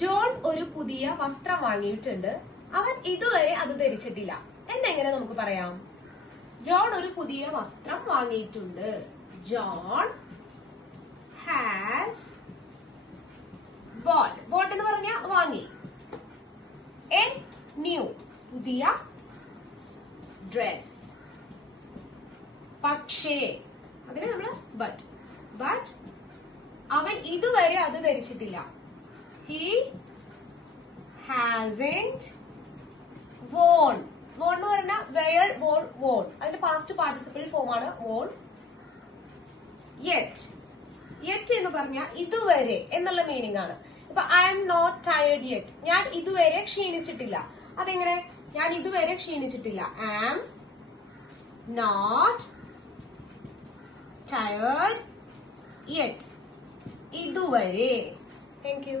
John ഒരു പുതിയ വസ്ത്രം വാങ്ങിയിട്ടുണ്ട്. അവൻ ഇതുവരെ അത് ധരിച്ചിട്ടില്ല എന്നെങ്ങനെ നമുക്ക് പറയാം? ജോൺ ഒരു പുതിയ വസ്ത്രം വാങ്ങിയിട്ടുണ്ട്. John has bought. ബോട്ട് എന്ന് പറഞ്ഞ വാങ്ങി. എ ന്യൂ പുതിയ ഡ്രസ്. പക്ഷേ അതിന് നമ്മള് ബട്ട് അവൻ ഇതുവരെ അത് ധരിച്ചിട്ടില്ല. He hasn't worn. Worn എന്ന് പറഞ്ഞാൽ wear, worn. അതിന്റെ പാസ്റ്റ് പാർട്ടിസിപ്പിൾ ഫോം ആണ് worn. Yet എന്ന് പറഞ്ഞാൽ ഇതുവരെ എന്നുള്ള മീനിങ് ആണ്. ഇപ്പൊ I am not tired yet. ഞാൻ ഇതുവരെ ക്ഷീണിച്ചിട്ടില്ല. അതെങ്ങനെ? ഞാൻ ഇതുവരെ ക്ഷീണിച്ചിട്ടില്ല. I am not tired yet. ഇതുവരെ. Thank you.